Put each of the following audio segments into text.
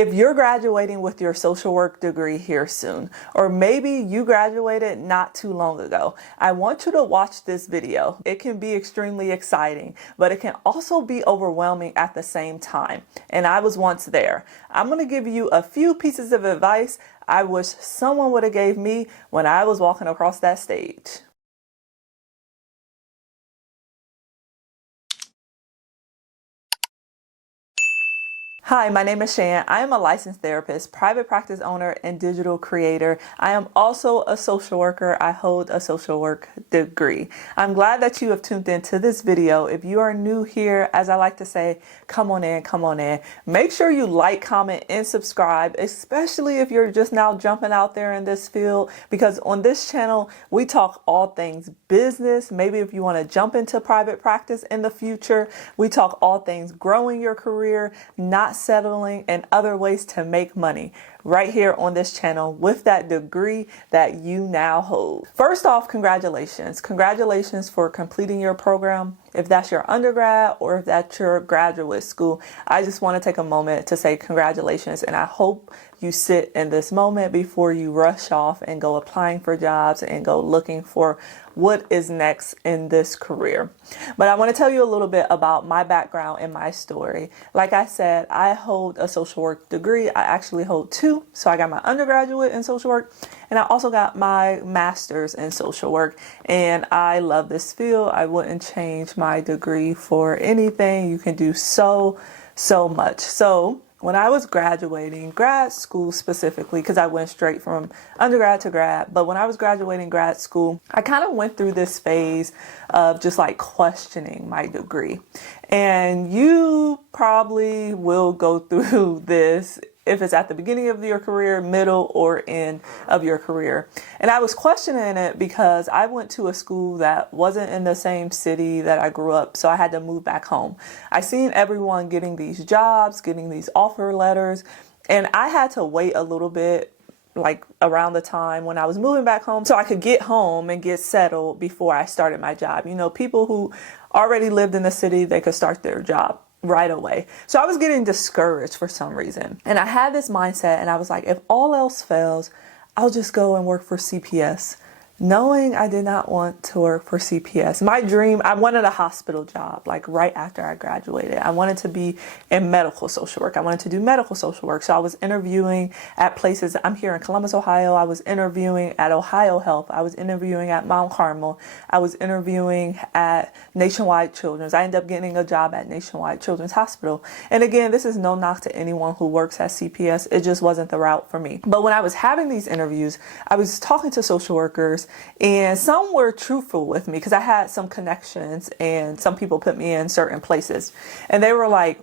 If you're graduating with your social work degree here soon, or maybe you graduated not too long ago, I want you to watch this video. It can be extremely exciting, but it can also be overwhelming at the same time. And I was once there. I'm going to give you a few pieces of advice I wish someone would have gave me when I was walking across that stage. Hi, my name is Shan. I am a licensed therapist, private practice owner, and digital creator. I am also a social worker. I hold a social work degree. I'm glad that you have tuned into this video. If you are new here, as I like to say, come on in, come on in. Make sure you like, comment, and subscribe, especially if you're just now jumping out there in this field, because on this channel, we talk all things business. Maybe if you want to jump into private practice in the future, we talk all things growing your career, not settling, and other ways to make money right here on this channel with that degree that you now hold. First off, congratulations. Congratulations for completing your program. If that's your undergrad or if that's your graduate school, I just want to take a moment to say congratulations, and I hope you sit in this moment before you rush off and go applying for jobs and go looking for what is next in this career. But I want to tell you a little bit about my background and my story. Like I said, I hold a social work degree. I actually hold two. So I got my undergraduate in social work, and I also got my master's in social work. And I love this field. I wouldn't change my degree for anything. You can do so much. So when I was graduating grad school specifically, because I went straight from undergrad to grad, but when I was graduating grad school, I kind of went through this phase of just like questioning my degree. And you probably will go through this if it's at the beginning of your career, middle, or end of your career. And I was questioning it because I went to a school that wasn't in the same city that I grew up, so I had to move back home. I seen everyone getting these jobs, getting these offer letters, and I had to wait a little bit, like around the time when I was moving back home, so I could get home and get settled before I started my job. You know, people who already lived in the city, they could start their job right away. So I was getting discouraged for some reason. And I had this mindset, and I was like, if all else fails, I'll just go and work for CPS. Knowing I did not want to work for CPS. My dream, I wanted a hospital job, like right after I graduated. I wanted to be in medical social work. I wanted to do medical social work. So I was interviewing at places. I'm here in Columbus, Ohio. I was interviewing at Ohio Health. I was interviewing at Mount Carmel. I was interviewing at Nationwide Children's. I ended up getting a job at Nationwide Children's Hospital. And again, this is no knock to anyone who works at CPS. It just wasn't the route for me. But when I was having these interviews, I was talking to social workers, and some were truthful with me because I had some connections and some people put me in certain places. And they were like,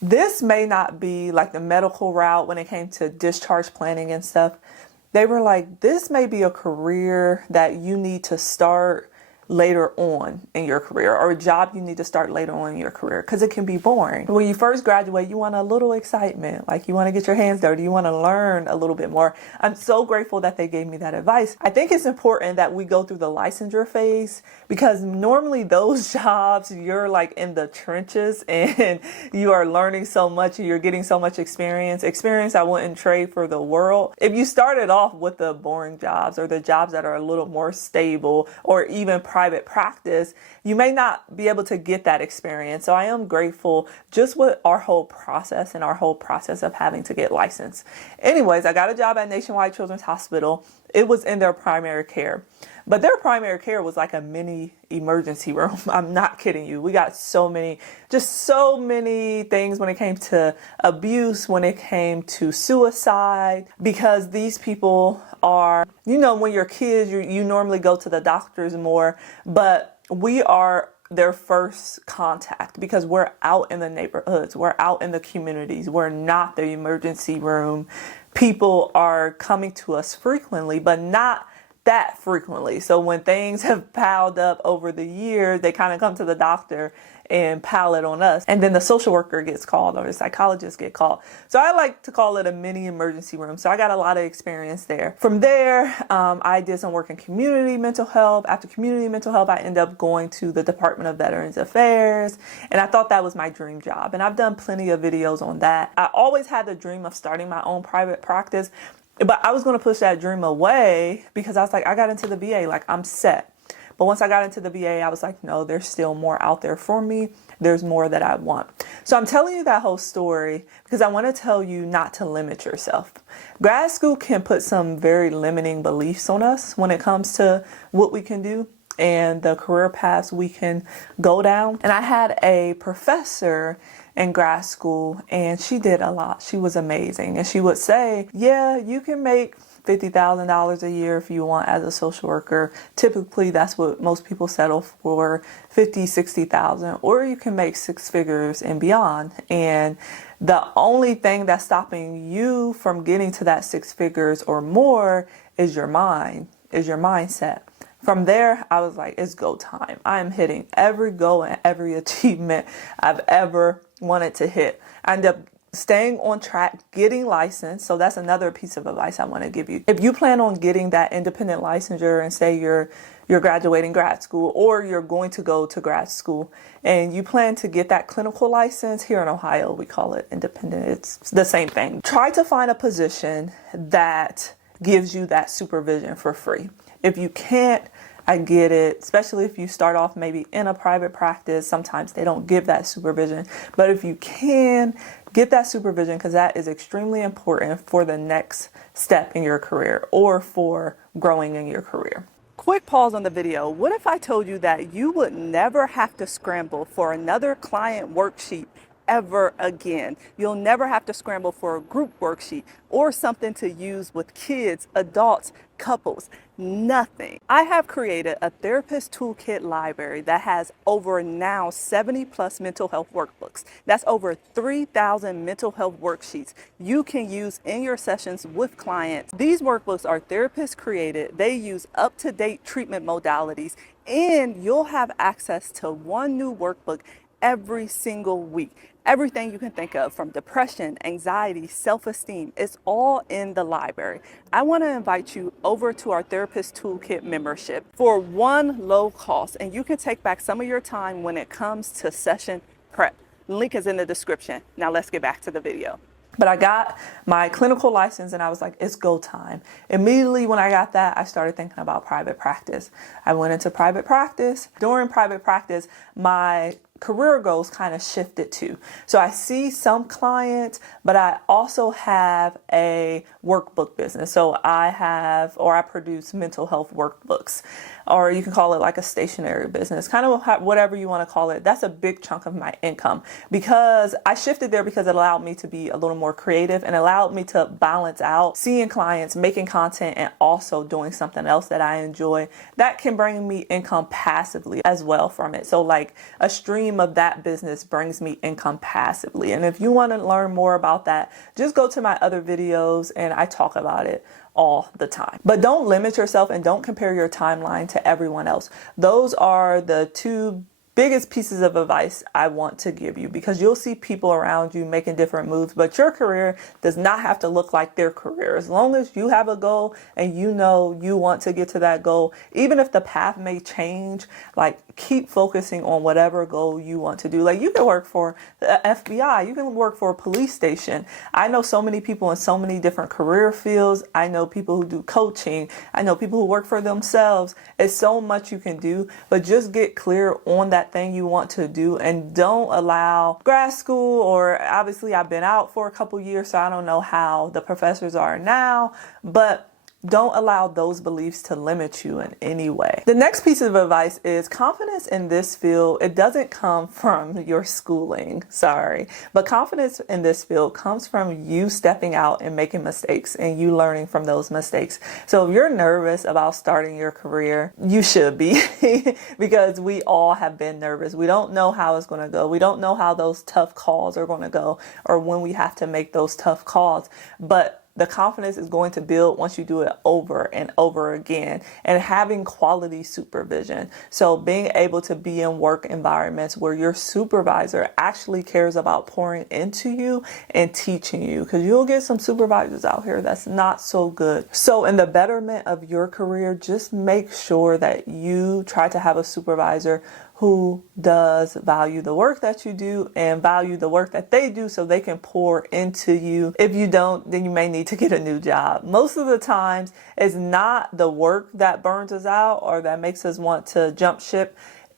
this may not be like the medical route when it came to discharge planning and stuff. They were like, this may be a career that you need to start later on in your career, or a job you need to start later on in your career, because it can be boring. When you first graduate, you want a little excitement, like you want to get your hands dirty, you want to learn a little bit more. I'm so grateful that they gave me that advice. I think it's important that we go through the licensure phase, because normally those jobs, you're like in the trenches and you are learning so much, you're getting so much experience I wouldn't trade for the world. If you started off with the boring jobs or the jobs that are a little more stable, or even private practice, you may not be able to get that experience. So I am grateful just with our whole process and our whole process of having to get licensed. Anyways, I got a job at Nationwide Children's Hospital. It was in their primary care. But their primary care was like a mini emergency room. I'm not kidding you. We got so many things when it came to abuse, when it came to suicide, because these people are, you know, when you're kids, you normally go to the doctors more, but we are their first contact because we're out in the neighborhoods, we're out in the communities, we're not the emergency room. People are coming to us frequently, but not that frequently. So when things have piled up over the years, they kind of come to the doctor and pile it on us. And then the social worker gets called or the psychologist get called. So I like to call it a mini emergency room. So I got a lot of experience there. From there, I did some work in community mental health. After community mental health, I ended up going to the Department of Veterans Affairs. And I thought that was my dream job. And I've done plenty of videos on that. I always had the dream of starting my own private practice, but I was going to push that dream away because I was like, I got into the VA, like I'm set. But once I got into the VA, I was like, no, there's still more out there for me. There's more that I want. So I'm telling you that whole story because I want to tell you not to limit yourself. Grad school can put some very limiting beliefs on us when it comes to what we can do and the career paths we can go down. And I had a professor in grad school and she did a lot. She was amazing. And she would say, yeah, you can make $50,000 a year if you want as a social worker. Typically, that's what most people settle for, 50, 60,000, or you can make six figures and beyond. And the only thing that's stopping you from getting to that six figures or more is your mind, is your mindset. From there, I was like, it's go time. I am hitting every goal and every achievement I've ever wanted to hit. I ended up staying on track, getting licensed. So that's another piece of advice I want to give you. If you plan on getting that independent licensure and say you're graduating grad school or you're going to go to grad school and you plan to get that clinical license, here in Ohio, we call it independent. It's the same thing. Try to find a position that gives you that supervision for free. If you can't, I get it, especially if you start off maybe in a private practice. Sometimes they don't give that supervision. But if you can, get that supervision because that is extremely important for the next step in your career or for growing in your career. Quick pause on the video. What if I told you that you would never have to scramble for another client worksheet ever again? You'll never have to scramble for a group worksheet or something to use with kids, adults, couples, nothing. I have created a therapist toolkit library that has over now 70 plus mental health workbooks. That's over 3,000 mental health worksheets you can use in your sessions with clients. These workbooks are therapist created. They use up-to-date treatment modalities, and you'll have access to one new workbook every single week. Everything you can think of, from depression, anxiety, self-esteem, it's all in the library. I want to invite you over to our Therapist Toolkit membership for one low cost, and you can take back some of your time when it comes to session prep. Link is in the description. Now let's get back to the video. But I got my clinical license and I was like, it's go time. Immediately when I got that, I started thinking about private practice. I went into private practice. During private practice, my career goals kind of shifted too. So I see some clients, but I also have a workbook business. So I produce mental health workbooks, or you can call it like a stationary business, kind of whatever you want to call it. That's a big chunk of my income because I shifted there because it allowed me to be a little more creative and allowed me to balance out seeing clients, making content, and also doing something else that I enjoy that can bring me income passively as well from it. So like a stream of that business brings me income passively. And if you want to learn more about that, just go to my other videos and I talk about it all the time. But don't limit yourself and don't compare your timeline to everyone else. Those are the two biggest pieces of advice I want to give you, because you'll see people around you making different moves, but your career does not have to look like their career. As long as you have a goal and you know you want to get to that goal, even if the path may change, like keep focusing on whatever goal you want to do. Like you can work for the FBI, you can work for a police station. I know so many people in so many different career fields. I know people who do coaching. I know people who work for themselves. It's so much you can do, but just get clear on that thing you want to do and don't allow grad school, or obviously I've been out for a couple years, so I don't know how the professors are now, but don't allow those beliefs to limit you in any way. The next piece of advice is confidence in this field. It doesn't come from your schooling, but confidence in this field comes from you stepping out and making mistakes and you learning from those mistakes. So if you're nervous about starting your career, you should be because we all have been nervous. We don't know how it's going to go. We don't know how those tough calls are going to go or when we have to make those tough calls. But the confidence is going to build once you do it over and over again, and having quality supervision. So being able to be in work environments where your supervisor actually cares about pouring into you and teaching you, because you'll get some supervisors out here that's not so good. So in the betterment of your career, just make sure that you try to have a supervisor who does value the work that you do and value the work that they do so they can pour into you. If you don't, then you may need to get a new job. Most of the times, it's not the work that burns us out or that makes us want to jump ship.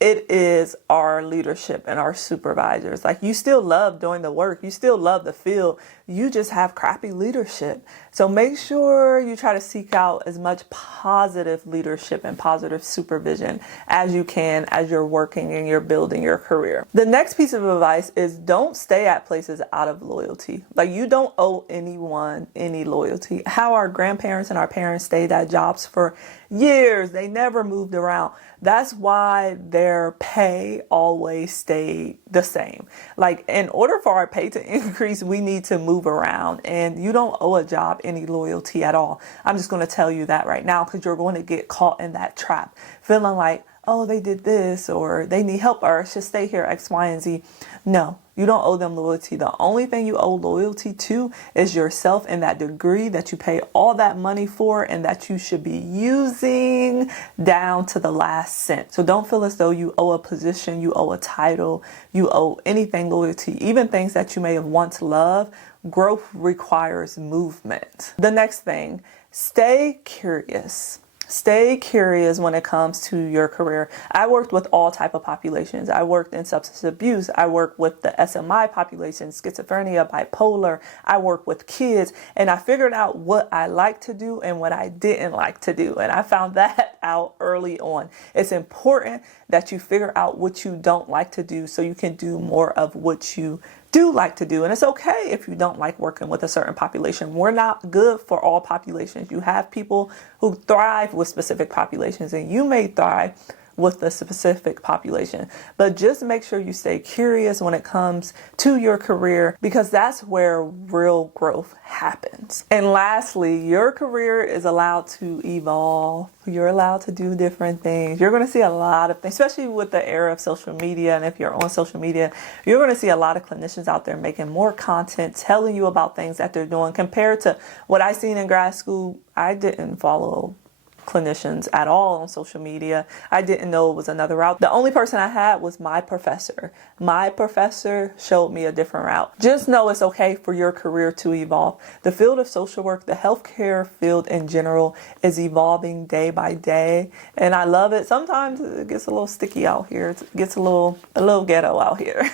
It is our leadership and our supervisors. Like, you still love doing the work. You still love the field. You just have crappy leadership. So make sure you try to seek out as much positive leadership and positive supervision as you can as you're working and you're building your career. The next piece of advice is don't stay at places out of loyalty. Like, you don't owe anyone any loyalty. How our grandparents and our parents stayed at jobs for years. They never moved around. That's why their pay always stayed the same. Like, in order for our pay to increase, we need to move around, and you don't owe a job any loyalty at all. I'm just going to tell you that right now, because you're going to get caught in that trap, feeling like, oh, they did this or they need help or I should stay here, X, Y, and Z. No, you don't owe them loyalty. The only thing you owe loyalty to is yourself and that degree that you pay all that money for and that you should be using down to the last cent. So don't feel as though you owe a position, you owe a title, you owe anything loyalty, even things that you may have once loved. Growth requires movement. The next thing, stay curious. Stay curious when it comes to your career. I worked with all type of populations. I worked in substance abuse. I worked with the SMI population, schizophrenia, bipolar. I worked with kids, and I figured out what I liked to do and what I didn't like to do. And I found that out early on. It's important that you figure out what you don't like to do so you can do more of what you do like to do. And it's okay if you don't like working with a certain population. We're not good for all populations. You have people who thrive with specific populations, and you may thrive with the specific population. But just make sure you stay curious when it comes to your career, because that's where real growth happens. And lastly, your career is allowed to evolve. You're allowed to do different things. You're going to see a lot of things, especially with the era of social media. And if you're on social media, you're going to see a lot of clinicians out there making more content, telling you about things that they're doing compared to what I seen in grad school. I didn't follow clinicians at all on social media. I didn't know it was another route. The only person I had was my professor. My professor showed me a different route. Just know it's okay for your career to evolve. The field of social work, the healthcare field in general, is evolving day by day, and I love it. Sometimes it gets a little sticky out here. It gets a little ghetto out here.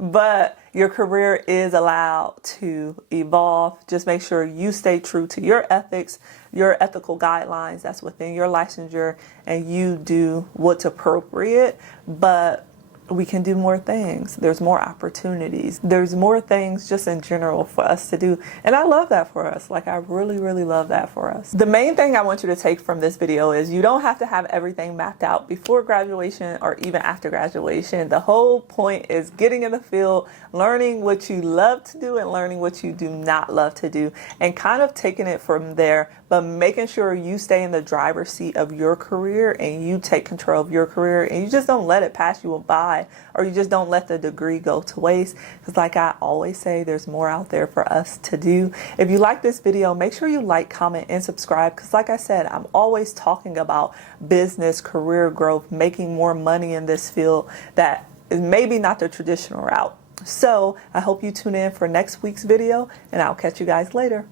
But your career is allowed to evolve. Just make sure you stay true to your ethics, your ethical guidelines that's within your licensure, and you do what's appropriate. But we can do more things. There's more opportunities. There's more things just in general for us to do. And I love that for us. Like, I really, really love that for us. The main thing I want you to take from this video is you don't have to have everything mapped out before graduation or even after graduation. The whole point is getting in the field, learning what you love to do and learning what you do not love to do, and kind of taking it from there, but making sure you stay in the driver's seat of your career and you take control of your career, and you just don't let it pass you by, or you just don't let the degree go to waste. Because like I always say, there's more out there for us to do. If you like this video, make sure you like, comment, and subscribe, because like I said, I'm always talking about business, career growth, making more money in this field that is maybe not the traditional route. So I hope you tune in for next week's video, and I'll catch you guys later.